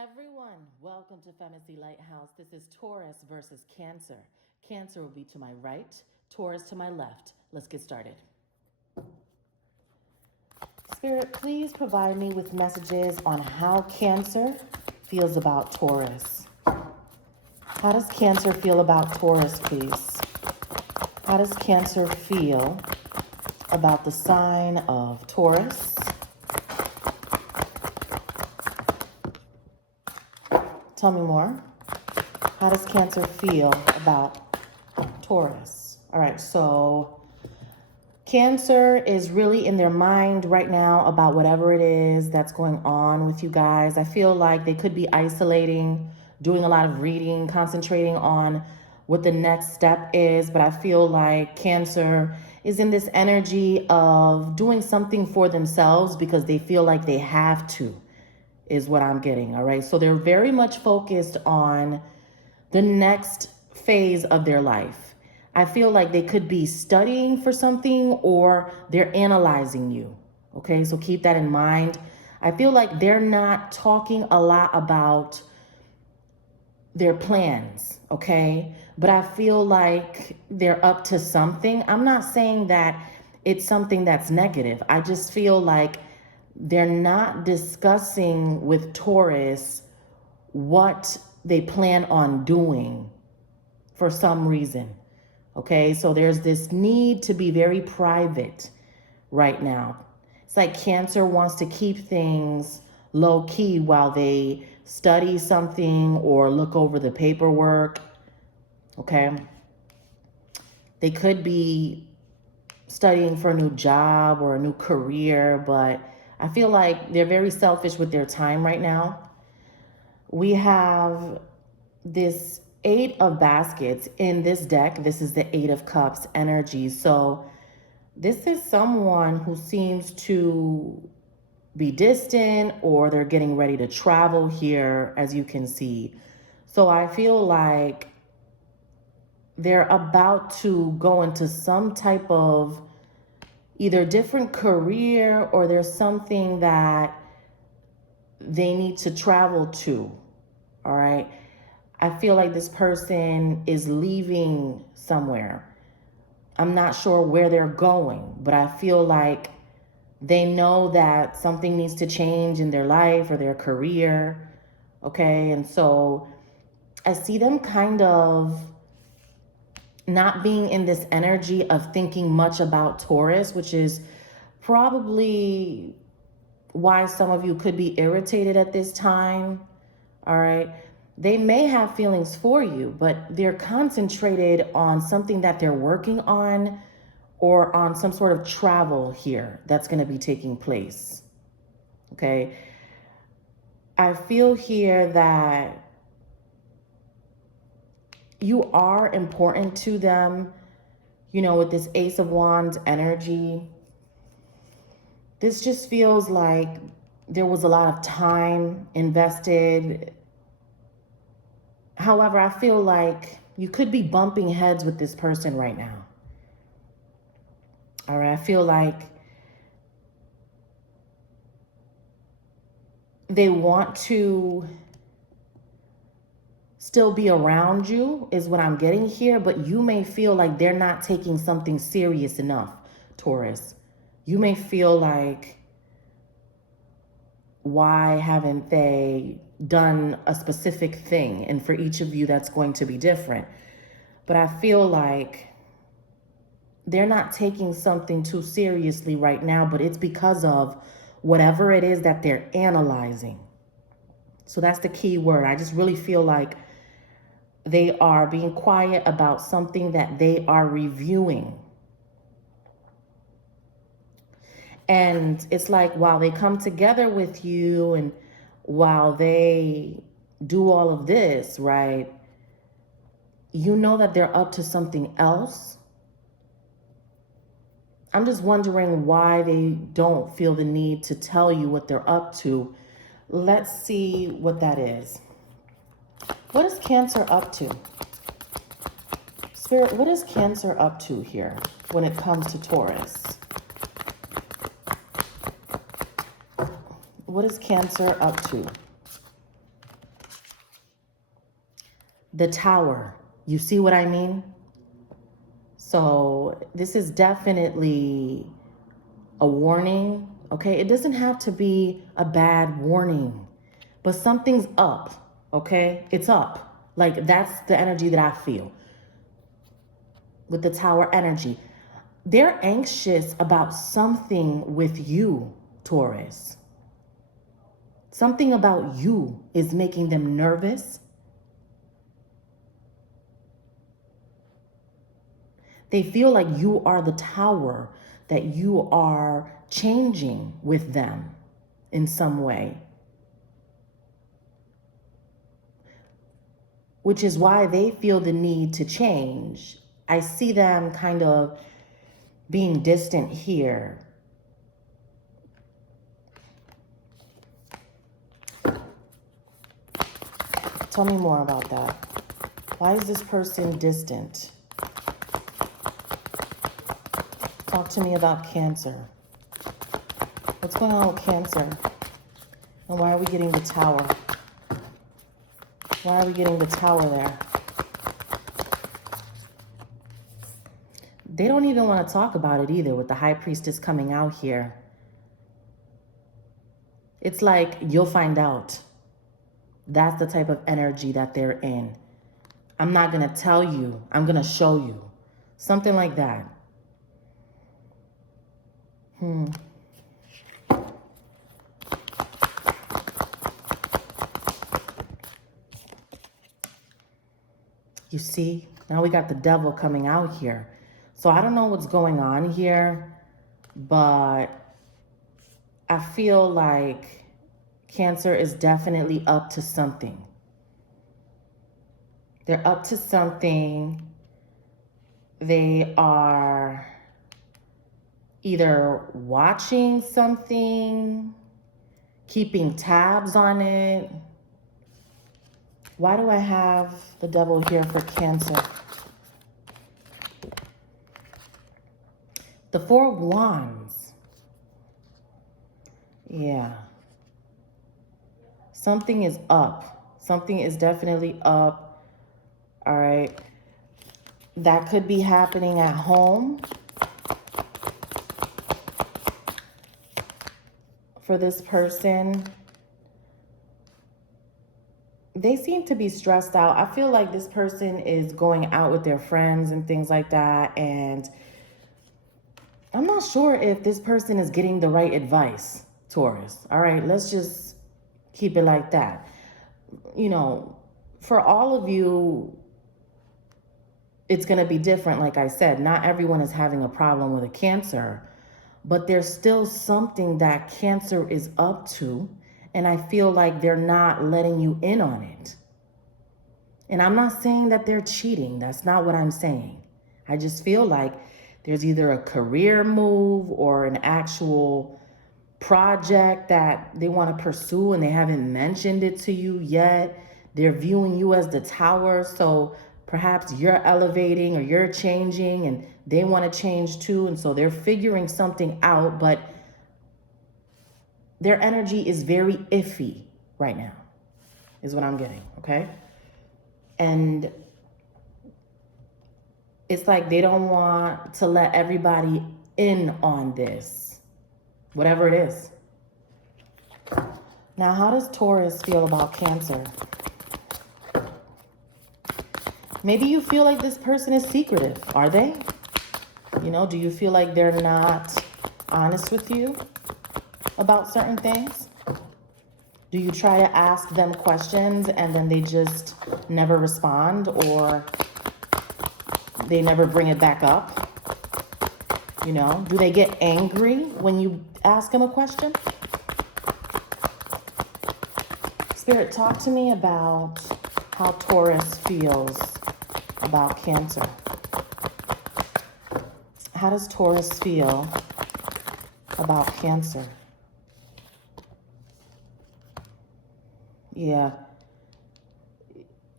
Everyone, welcome to FemacyLightHouse. This is Taurus versus Cancer. Cancer will be to my right, Taurus to my left. Let's get started. Spirit, please provide me with messages on how Cancer feels about Taurus. How does Cancer feel about Taurus, please? How does Cancer feel about the sign of Taurus? Tell me more. How does Cancer feel about Taurus? All right, so Cancer is really in their mind right now about whatever it is that's going on with you guys. I feel like they could be isolating, doing a lot of reading, concentrating on what the next step is. But I feel like Cancer is in this energy of doing something for themselves because they feel like they have to, is what I'm getting. All right. So they're very much focused on the next phase of their life. I feel like they could be studying for something or they're analyzing you. Okay. So keep that in mind. I feel like they're not talking a lot about their plans. Okay. But I feel like they're up to something. I'm not saying that it's something that's negative. I just feel like they're not discussing with Taurus what they plan on doing for some reason. Okay, so there's this need to be very private right now. It's like Cancer wants to keep things low key while they study something or look over the paperwork. Okay, they could be studying for a new job or a new career, but I feel like they're very selfish with their time right now. We have this 8 of baskets in this deck. This is the 8 of cups energy. So this is someone who seems to be distant or they're getting ready to travel here, as you can see. So I feel like they're about to go into some type of either different career or there's something that they need to travel to. All right. I feel like this person is leaving somewhere. I'm not sure where they're going, but I feel like they know that something needs to change in their life or their career. Okay. And so I see them kind of not being in this energy of thinking much about Taurus, which is probably why some of you could be irritated at this time. All right. They may have feelings for you, but they're concentrated on something that they're working on or on some sort of travel here that's going to be taking place. Okay. I feel here that you are important to them, you know, with this Ace of Wands energy. This just feels like there was a lot of time invested. However, I feel like you could be bumping heads with this person right now. All right, I feel like they want to still be around you is what I'm getting here, but you may feel like they're not taking something serious enough, Taurus. You may feel like, why haven't they done a specific thing? And for each of you, that's going to be different. But I feel like they're not taking something too seriously right now, but it's because of whatever it is that they're analyzing. So that's the key word. I just really feel like they are being quiet about something that they are reviewing. And it's like while they come together with you and while they do all of this, right, you know that they're up to something else. I'm just wondering why they don't feel the need to tell you what they're up to. Let's see what that is. What is Cancer up to? Spirit, what is Cancer up to here when it comes to Taurus? What is Cancer up to? the Tower. You see what I mean? So this is definitely a warning, okay? It doesn't have to be a bad warning, but something's up, okay? It's up. Like, that's the energy that I feel with the Tower energy. They're anxious about something with you, Taurus. Something about you is making them nervous. They feel like you are the tower, that you are changing with them in some way. Which is why they feel the need to change. I see them kind of being distant here. Tell me more about that. Why is this person distant? Talk to me about Cancer. What's going on with Cancer? And why are we getting the Tower? Why are we getting the Tower there? They don't even want to talk about it either with the High Priestess coming out here. It's like, you'll find out. That's the type of energy that they're in. I'm not going to tell you. I'm going to show you. Something like that. You see? Now we got the Devil coming out here. So I don't know what's going on here, but I feel like Cancer is definitely up to something. They're up to something. They are either watching something, keeping tabs on it. Why do I have the Devil here for Cancer? The Four of Wands. Yeah. Something is up. Something is definitely up. All right. That could be happening at home for this person. They seem to be stressed out. I feel like this person is going out with their friends and things like that. And I'm not sure if this person is getting the right advice, Taurus. All right, let's just keep it like that. You know, for all of you, it's going to be different. Like I said, not everyone is having a problem with a Cancer, but there's still something that Cancer is up to. And I feel like they're not letting you in on it. And I'm not saying that they're cheating. That's not what I'm saying. I just feel like there's either a career move or an actual project that they want to pursue and they haven't mentioned it to you yet. They're viewing you as the Tower. So perhaps you're elevating or you're changing and they want to change too. And so they're figuring something out, but their energy is very iffy right now, is what I'm getting, okay? And it's like they don't want to let everybody in on this, whatever it is. Now, how does Taurus feel about Cancer? Maybe you feel like this person is secretive. Are they? You know, do you feel like they're not honest with you about certain things? Do you try to ask them questions and then they just never respond, or they never bring it back up? You know, do they get angry when you ask them a question? Spirit, talk to me about how Taurus feels about Cancer. How does Taurus feel about Cancer? Yeah.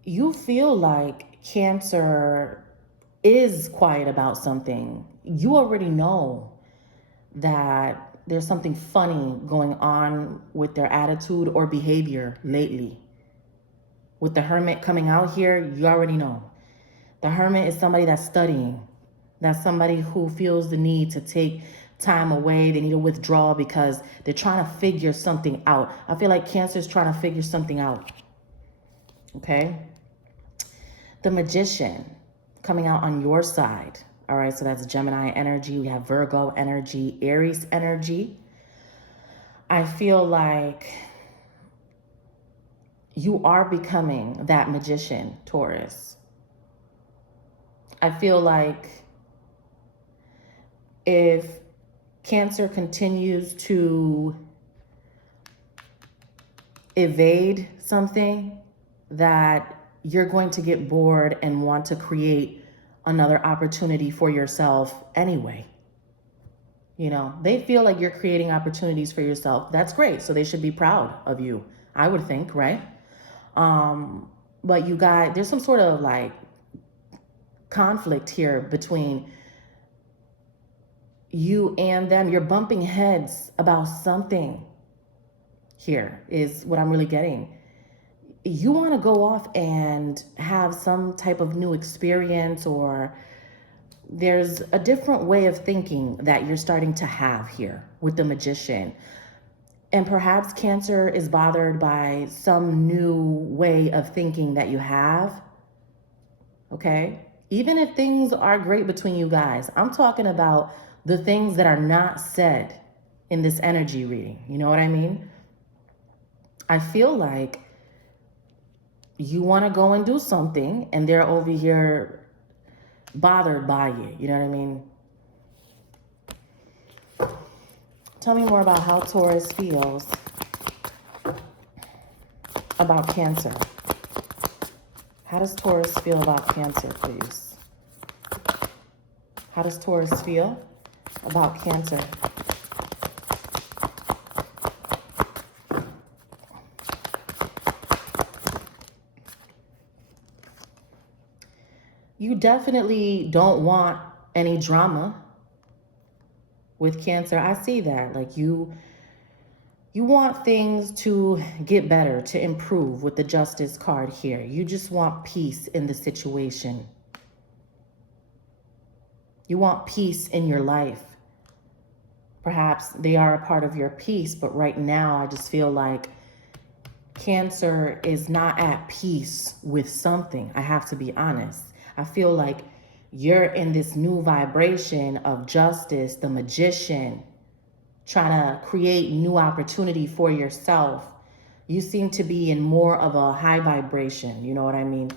You feel like Cancer is quiet about something. You already know that there's something funny going on with their attitude or behavior lately. With the Hermit coming out here, you already know. The Hermit is somebody that's studying. That's somebody who feels the need to take time away. They need to withdraw because they're trying to figure something out. I feel like Cancer is trying to figure something out. Okay? The Magician coming out on your side. All right, so that's Gemini energy. We have Virgo energy, Aries energy. I feel like you are becoming that magician, Taurus. I feel like if Cancer continues to evade something, that you're going to get bored and want to create another opportunity for yourself anyway. You know, they feel like you're creating opportunities for yourself. That's great. So they should be proud of you, I would think, right? But you guys, there's some sort of like conflict here between you and them. You're bumping heads about something here is what I'm really getting. You want to go off and have some type of new experience, or there's a different way of thinking that you're starting to have here with the Magician. And perhaps Cancer is bothered by some new way of thinking that you have. Okay? Even if things are great between you guys, I'm talking about the things that are not said in this energy reading. You know what I mean? I feel like you want to go and do something and they're over here bothered by you. You know what I mean? Tell me more about how Taurus feels about Cancer. How does Taurus feel about Cancer, please? How does Taurus feel about Cancer? You definitely don't want any drama with Cancer. I see that. Like you want things to get better, to improve with the Justice card here. You just want peace in the situation. You want peace in your life. Perhaps they are a part of your peace, but right now I just feel like Cancer is not at peace with something. I have to be honest. I feel like you're in this new vibration of justice, the Magician, trying to create new opportunity for yourself. You seem to be in more of a high vibration. You know what I mean?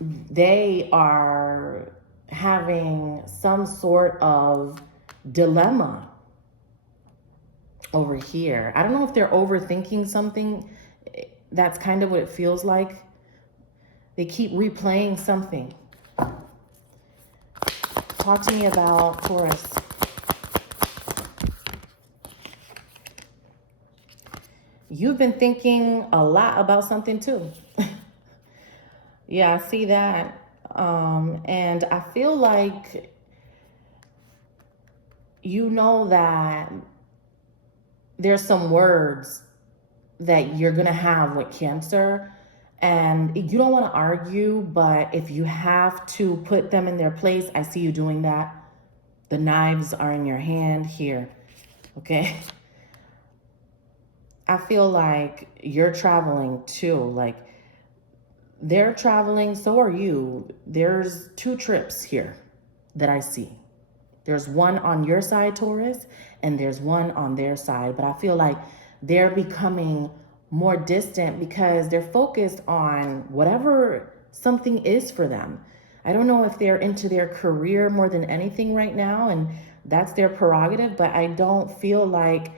They are having some sort of dilemma over here. I don't know if they're overthinking something. That's kind of what it feels like. They keep replaying something. Talk to me about Taurus. You've been thinking a lot about something too. Yeah, I see that. And I feel like you know that there's some words that you're going to have with Cancer. And you don't want to argue, but if you have to put them in their place, I see you doing that. The knives are in your hand here, okay? I feel like you're traveling too. Like they're traveling, so are you. There's 2 trips here that I see. There's one on your side, Taurus, and there's one on their side. But I feel like they're becoming more distant because they're focused on whatever something is for them. I don't know if they're into their career more than anything right now, and that's their prerogative, but I don't feel like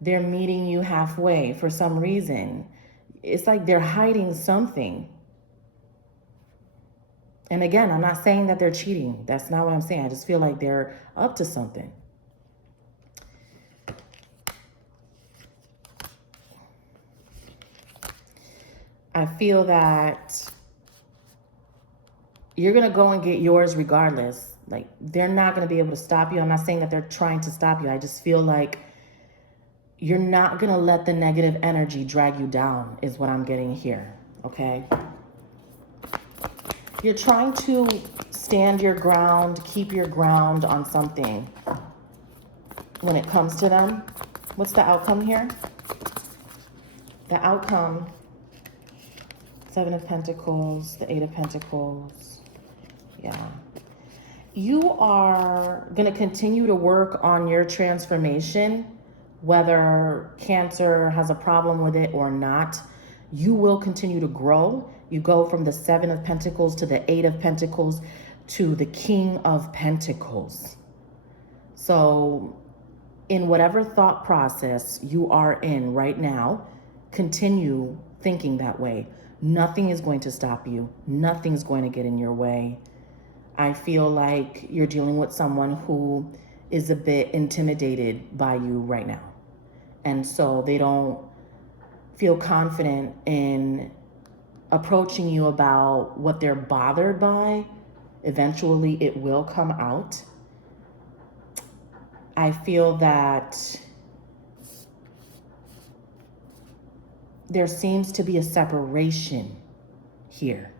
they're meeting you halfway for some reason. It's like they're hiding something. And again, I'm not saying that they're cheating. That's not what I'm saying. I just feel like they're up to something. I feel that you're going to go and get yours regardless. Like, they're not going to be able to stop you. I'm not saying that they're trying to stop you. I just feel like you're not going to let the negative energy drag you down is what I'm getting here, okay? You're trying to stand your ground, keep your ground on something when it comes to them. What's the outcome here? The outcome, Seven of Pentacles, the Eight of Pentacles. Yeah. You are going to continue to work on your transformation, whether Cancer has a problem with it or not. You will continue to grow. You go from the Seven of Pentacles to the Eight of Pentacles to the King of Pentacles. So in whatever thought process you are in right now, continue thinking that way. Nothing is going to stop you. Nothing's going to get in your way. I feel like you're dealing with someone who is a bit intimidated by you right now. And so they don't feel confident in approaching you about what they're bothered by. Eventually it will come out. I feel that there seems to be a separation here,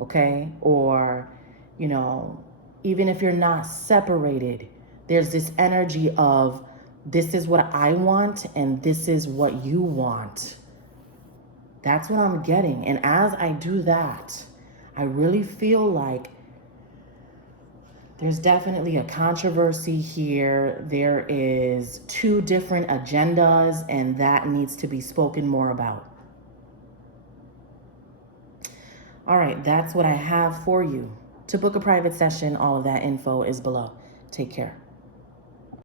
okay? Or, you know, even if you're not separated, there's this energy of this is what I want and this is what you want. That's what I'm getting. And as I do that, I really feel like there's definitely a controversy here. There is two different agendas, and that needs to be spoken more about. All right, that's what I have for you. To book a private session, all of that info is below. Take care.